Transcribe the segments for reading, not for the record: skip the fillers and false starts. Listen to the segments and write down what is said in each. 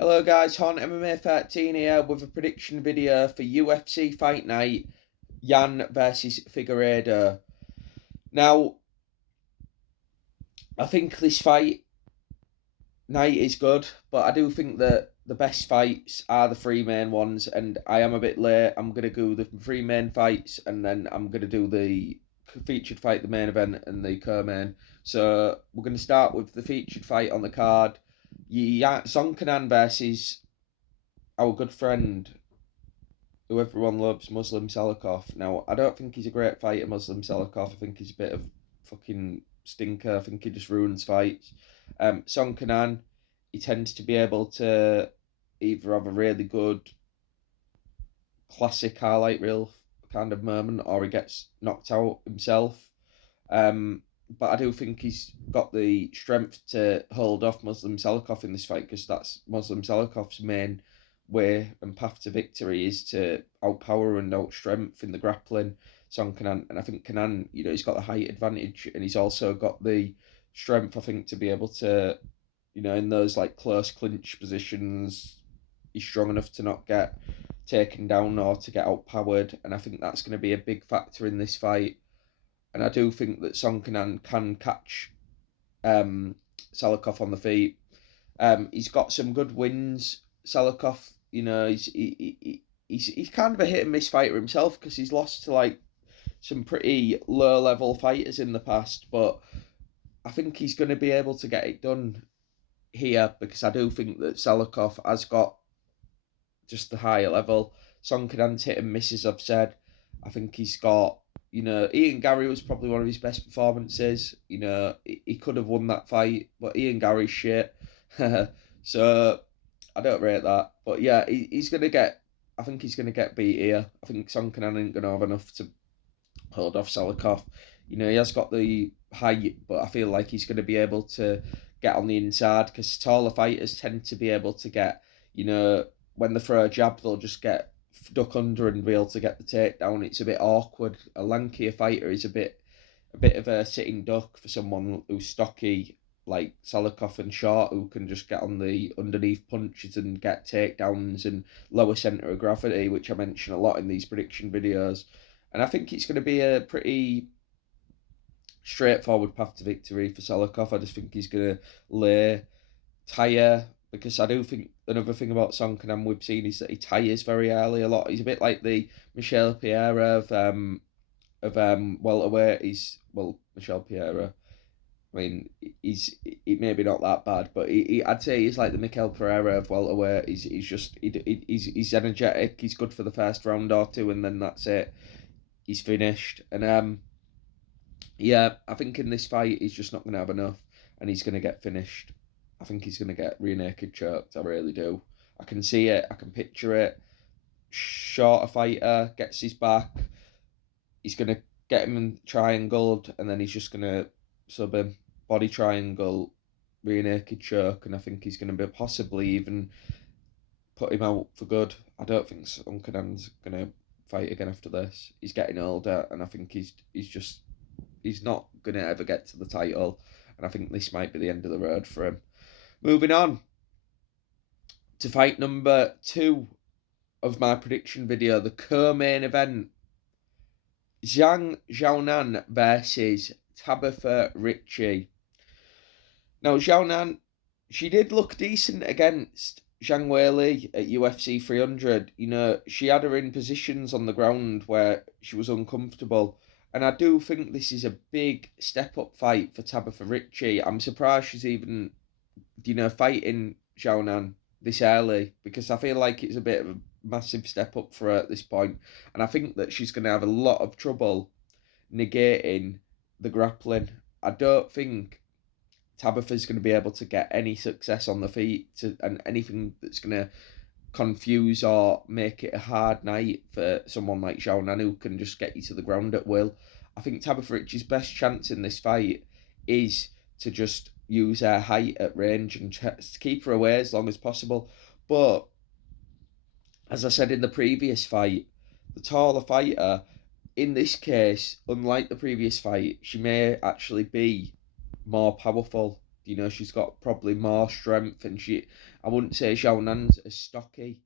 Hello guys, Hon MMA 13 here with a prediction video for UFC Fight Night, Jan versus Figueiredo. Now, I think this fight night is good, but I do think that the best fights are the three main ones, and I am a bit late. I'm going to do the three main fights, and then I'm going to do the featured fight, the main event, and the co-main. So we're going to start with the featured fight on the card. Zonkanan versus our good friend who everyone loves, Muslim Salikov. Now, I don't think he's a great fighter, Muslim Salikov. I think he's a bit of fucking stinker. I think he just ruins fights. Song Kanan, he tends to be able to either have a really good classic highlight reel kind of moment, or he gets knocked out himself. But I do think he's got the strength to hold off Muslim Salikov in this fight, because that's Muslim Salikov's main way and path to victory, is to outpower and outstrength in the grappling Song Kanan. And I think Kanan, he's got the height advantage, and he's also got the strength, I think, to be able to, in those like close clinch positions, he's strong enough to not get taken down or to get outpowered. And I think that's going to be a big factor in this fight. And I do think that Song Kanan can catch Salikov on the feet. He's got some good wins. Salikov, he's kind of a hit and miss fighter himself, because he's lost to like some pretty low level fighters in the past. But I think he's going to be able to get it done here, because I do think that Salikov has got just the higher level. Song Kanan's hit and miss, as I've said. I think he's got, Ian Gary was probably one of his best performances. He could have won that fight, but Ian Gary's shit. So I don't rate that. But yeah, he's going to get, I think he's going to get beat here. I think Song Kanan ain't going to have enough to hold off Salikov. He has got the height, but I feel like he's going to be able to get on the inside, because taller fighters tend to be able to get, when they throw a jab, they'll just get duck under and be able to get the takedown. It's a bit awkward. A lankier fighter is a bit of a sitting duck for someone who's stocky like Salikov and short, who can just get on the underneath punches and get takedowns and lower centre of gravity, which I mention a lot in these prediction videos. And I think it's going to be a pretty straightforward path to victory for Salikov. I just think he's going to tire, because I do think another thing about Song Kanan we've seen is that he tires very early a lot. He's a bit like the Michel Pereira of welterweight. Michel Pereira, I mean, he's maybe not that bad, but I'd say he's like the Mikel Pereira of welterweight. He's energetic. He's good for the first round or two, and then that's it. He's finished. And yeah, I think in this fight he's just not going to have enough, and he's going to get finished. I think he's going to get rear naked choked. I really do. I can see it. I can picture it. Shorter fighter gets his back. He's going to get him triangled, and then he's just going to sub him. Body triangle, rear naked choke, and I think he's going to be possibly even put him out for good. I don't think Song Kanan's going to fight again after this. He's getting older, and I think he's not going to ever get to the title. And I think this might be the end of the road for him. Moving on to fight number 2 of my prediction video, the co-main event. Zhang Xiaonan versus Tabitha Ricci. Now, Xiaonan, she did look decent against Zhang Weili at UFC 300. She had her in positions on the ground where she was uncomfortable. And I do think this is a big step-up fight for Tabitha Ricci. I'm surprised she's even, fighting Xiaonan this early, because I feel like it's a bit of a massive step up for her at this point. And I think that she's going to have a lot of trouble negating the grappling. I don't think Tabitha's going to be able to get any success on the feet, and anything that's going to confuse or make it a hard night for someone like Xiaonan, who can just get you to the ground at will. I think Tabitha Ricci's best chance in this fight is to just use her height at range and keep her away as long as possible. But as I said in the previous fight, the taller fighter, in this case, unlike the previous fight, she may actually be more powerful. You know, she's got probably more strength, and I wouldn't say Zhao Nan's as stocky.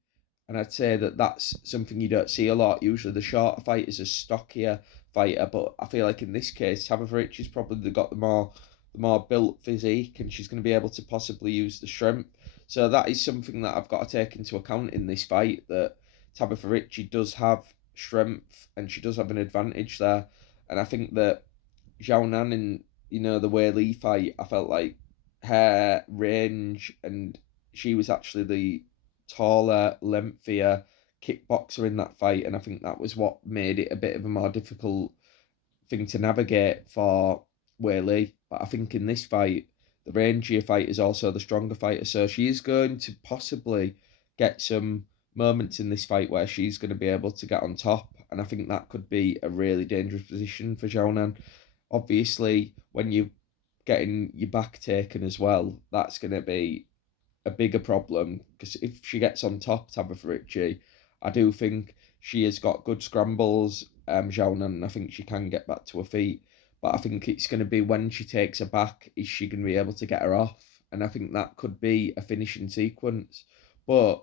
And I'd say that that's something you don't see a lot. Usually the shorter fighters are stockier fighter, but I feel like in this case, Tabavarici's probably got the more built physique, and she's going to be able to possibly use the strength. So that is something that I've got to take into account in this fight, that Tabavaricci does have strength, and she does have an advantage there. And I think that Zhao Nan in, the Wei Li fight, I felt like her range, and she was actually the taller, lengthier kickboxer in that fight, and I think that was what made it a bit of a more difficult thing to navigate for Wei Li. But I think in this fight, the rangier fighter is also the stronger fighter, so she is going to possibly get some moments in this fight where she's going to be able to get on top, and I think that could be a really dangerous position for Zhao Nan. Obviously, when you're getting your back taken as well, that's going to be a bigger problem, because if she gets on top, Tabavaricci, I do think she has got good scrambles, Zhao Nan, and I think she can get back to her feet. But I think it's going to be when she takes her back, is she going to be able to get her off? And I think that could be a finishing sequence. But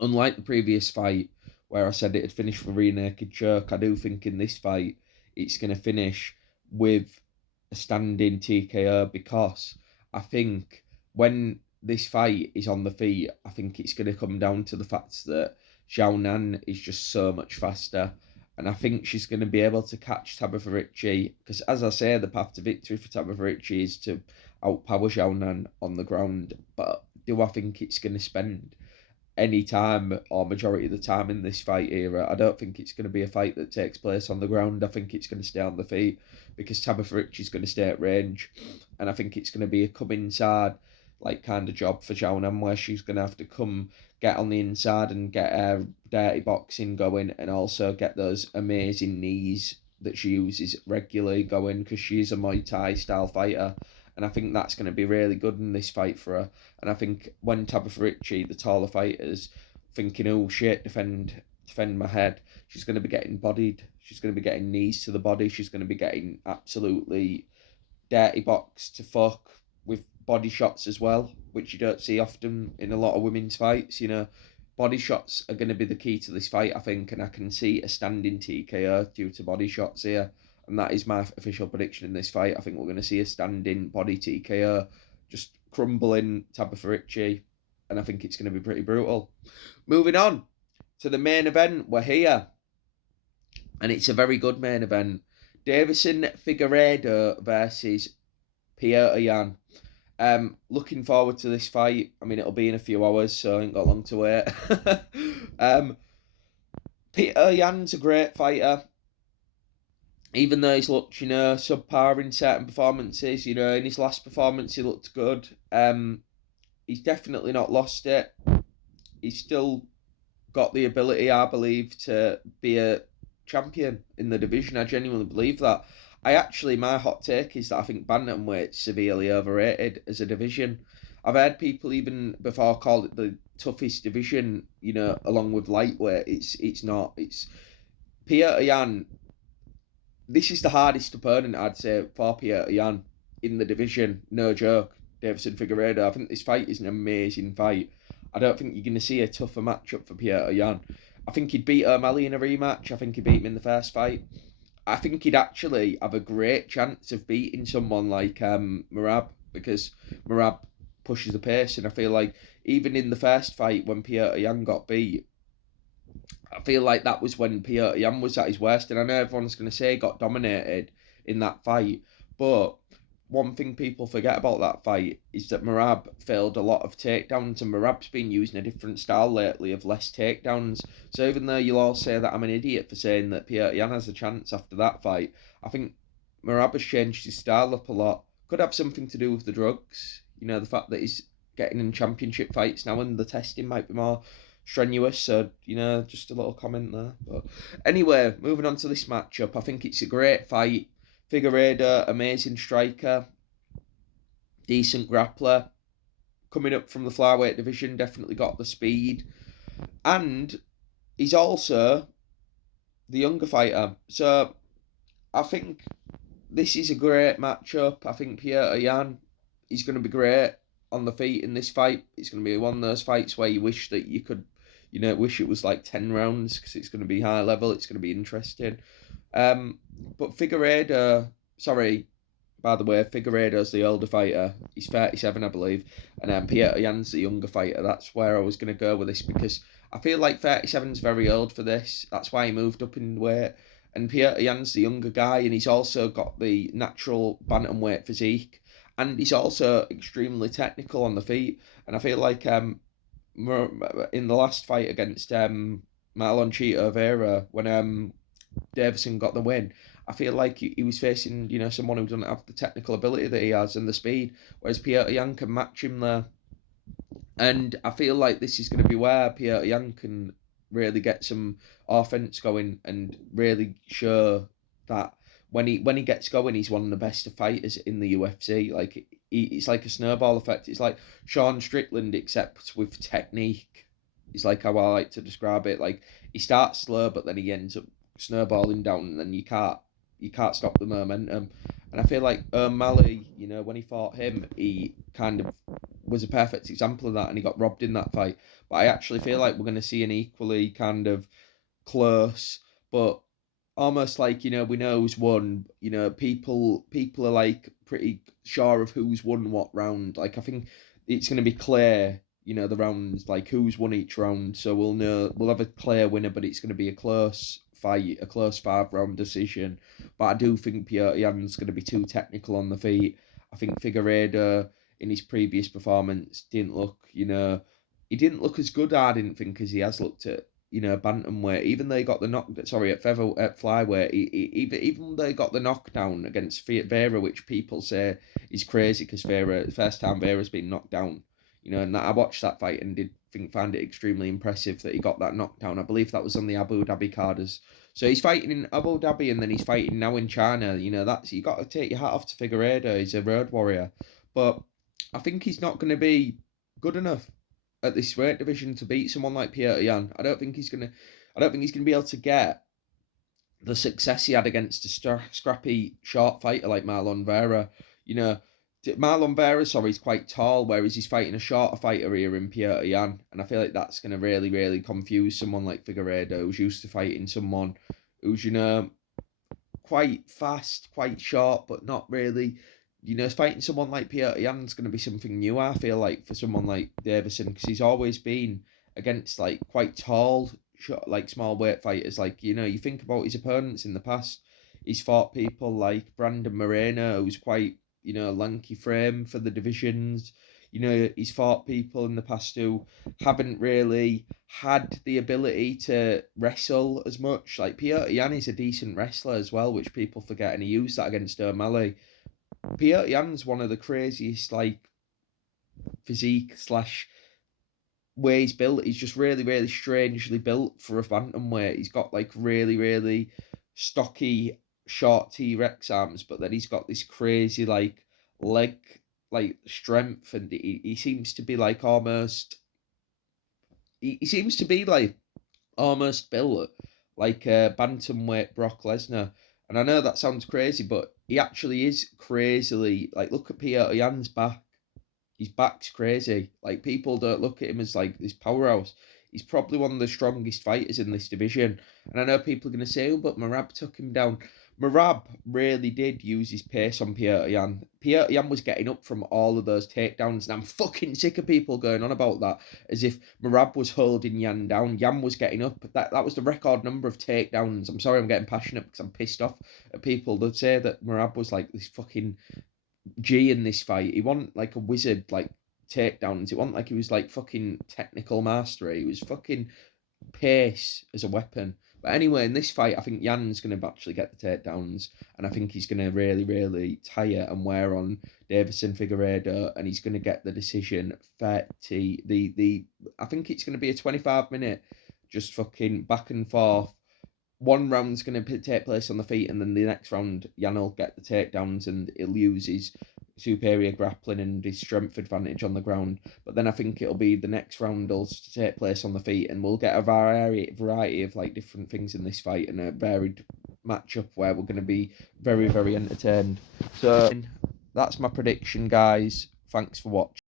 unlike the previous fight, where I said it had finished for rear naked choke, I do think in this fight it's going to finish with a standing TKO, because I think when this fight is on the feet, I think it's going to come down to the fact that Zhao Nan is just so much faster. And I think she's going to be able to catch Tabavaricci, because as I say, the path to victory for Tabavaricci is to outpower Zhao Nan on the ground. But do I think it's going to spend any time or majority of the time in this fight era? I don't think it's going to be a fight that takes place on the ground. I think it's going to stay on the feet, because Tabavaricci is going to stay at range, and I think it's going to be a come inside like kind of job for Zhao Nan, where she's going to have to come get on the inside and get her dirty boxing going, and also get those amazing knees that she uses regularly going, because she's a Muay Thai style fighter. And I think that's going to be really good in this fight for her. And I think when Tabavaricci, the taller fighter's thinking, oh shit, defend my head, she's going to be getting bodied. She's going to be getting knees to the body. She's going to be getting absolutely dirty boxed to fuck, with body shots as well, which you don't see often in a lot of women's fights. Body shots are going to be the key to this fight, I think, and I can see a standing TKO due to body shots here. And that is my official prediction in this fight. I think we're going to see a standing body TKO, just crumbling Tabavaricci, and I think it's going to be pretty brutal. Moving on to the main event, we're here, and it's a very good main event. Davison Figueiredo versus Piotr Jan. Looking forward to this fight. I mean, it'll be in a few hours, so I ain't got long to wait. Piotr Jan's a great fighter. Even though he's looked, subpar in certain performances, in his last performance he looked good. He's definitely not lost it. He's still got the ability, I believe, to be a champion in the division. I genuinely believe that. My hot take is that I think bantamweight's severely overrated as a division. I've heard people even before call it the toughest division, along with lightweight. It's not. It's Piotr Jan. This is the hardest opponent, I'd say, for Piotr Jan in the division. No joke. Davison Figueiredo. I think this fight is an amazing fight. I don't think you're going to see a tougher matchup for Piotr Jan. I think he'd beat O'Malley in a rematch. I think he beat him in the first fight. I think he'd actually have a great chance of beating someone like Merab, because Merab pushes the pace, and I feel like even in the first fight when Piotr Jan got beat, I feel like that was when Piotr Jan was at his worst, and I know everyone's going to say he got dominated in that fight, but one thing people forget about that fight is that Merab failed a lot of takedowns, and Merab's been using a different style lately of less takedowns. So even though you'll all say that I'm an idiot for saying that Piotr Jan has a chance after that fight, I think Merab has changed his style up a lot. Could have something to do with the drugs. The fact that he's getting in championship fights now and the testing might be more strenuous. So, just a little comment there. But anyway, moving on to this matchup, I think it's a great fight. Figueiredo, amazing striker, decent grappler, coming up from the flyweight division, definitely got the speed, and he's also the younger fighter. So I think this is a great matchup. I think Piotr Jan he's going to be great on the feet in this fight. It's going to be one of those fights where you wish that you could, wish it was like 10 rounds because it's going to be high level. It's going to be interesting. But Figueiredo, sorry, by the way, Figueiredo's the older fighter. He's 37, I believe. And Peter Yan's the younger fighter. That's where I was going to go with this because I feel like 37's very old for this. That's why he moved up in weight. And Peter Yan's the younger guy, and he's also got the natural bantamweight physique. And he's also extremely technical on the feet. And I feel like in the last fight against Marlon Chito Vera, when Davison got the win, I feel like he was facing, someone who doesn't have the technical ability that he has and the speed, whereas Piotr Jan can match him there. And I feel like this is going to be where Piotr Jan can really get some offense going and really show that when he gets going, he's one of the best fighters in the UFC. Like it's like a snowball effect. It's like Sean Strickland, except with technique. It's like how I like to describe it. Like he starts slow, but then he ends up snowballing down, and then you can't stop the momentum. And I feel like O'Malley, when he fought him, he kind of was a perfect example of that, and he got robbed in that fight. But I actually feel like we're going to see an equally kind of close, but almost like we know who's won. People are like pretty sure of who's won what round. Like I think it's going to be clear. The rounds, like who's won each round, so we'll have a clear winner, but it's going to be a close fight, a close 5-round decision. But I do think Piotr Jan's going to be too technical on the feet. I think Figueiredo in his previous performance didn't look, he didn't look as good, I didn't think, as he has looked at, bantamweight. Even though he got the at flyweight, even though he got the knockdown against Vera, which people say is crazy because the first time Vera's been knocked down. And I watched that fight and find it extremely impressive that he got that knockdown. I believe that was on the Abu Dhabi card. So he's fighting in Abu Dhabi and then he's fighting now in China. That's you got to take your hat off to Figueiredo. He's a road warrior, but I think he's not going to be good enough at this weight division to beat someone like Piotr Jan. I don't think he's going to be able to get the success he had against a scrappy short fighter like Marlon Vera. Marlon Vera, sorry, is quite tall, whereas he's fighting a shorter fighter here in Piotr Jan. And I feel like that's going to really, really confuse someone like Figueiredo, who's used to fighting someone who's, quite fast, quite short, but not really. Fighting someone like Piotr Jan's going to be something new, I feel like, for someone like Davison, because he's always been against, like, quite tall, like, small weight fighters. Like, you think about his opponents in the past, he's fought people like Brandon Moreno, who's quite, lanky frame for the divisions. He's fought people in the past who haven't really had the ability to wrestle as much. Like Piotr Jan is a decent wrestler as well, which people forget, and he used that against O'Malley. Piotr Jan's one of the craziest, like, physique slash way he's built. He's just really, really strangely built for a bantamweight. He's got like really, really stocky, short T-Rex arms, but then he's got this crazy like leg like strength, and he seems to be like almost he seems to be like almost built like a bantamweight Brock Lesnar. And I know that sounds crazy, but he actually is crazily like, look at Piotr Jan's back. His back's crazy. Like, people don't look at him as like this powerhouse. He's probably one of the strongest fighters in this division. And I know people are going to say, oh, but Merab took him down. Merab really did use his pace on Piotr Jan. Piotr Jan was getting up from all of those takedowns, and I'm fucking sick of people going on about that as if Merab was holding Jan down. Jan was getting up. That was the record number of takedowns. I'm sorry I'm getting passionate because I'm pissed off at people that say that Merab was like this fucking G in this fight. He wasn't like a wizard, like takedowns. It wasn't like he was like fucking technical mastery. He was fucking pace as a weapon. But anyway, in this fight, I think Jan's going to actually get the takedowns, and I think he's going to really, really tire and wear on Davison Figueiredo, and he's going to get the decision. I think it's going to be a 25-minute, just fucking back and forth. One round's going to take place on the feet, and then the next round, Jan will get the takedowns, and he'll use his superior grappling and his strength advantage on the ground. But then I think it'll be the next round will take place on the feet, and we'll get a variety of like different things in this fight, and a varied matchup where we're going to be very, very entertained. So that's my prediction, guys, Thanks for watching.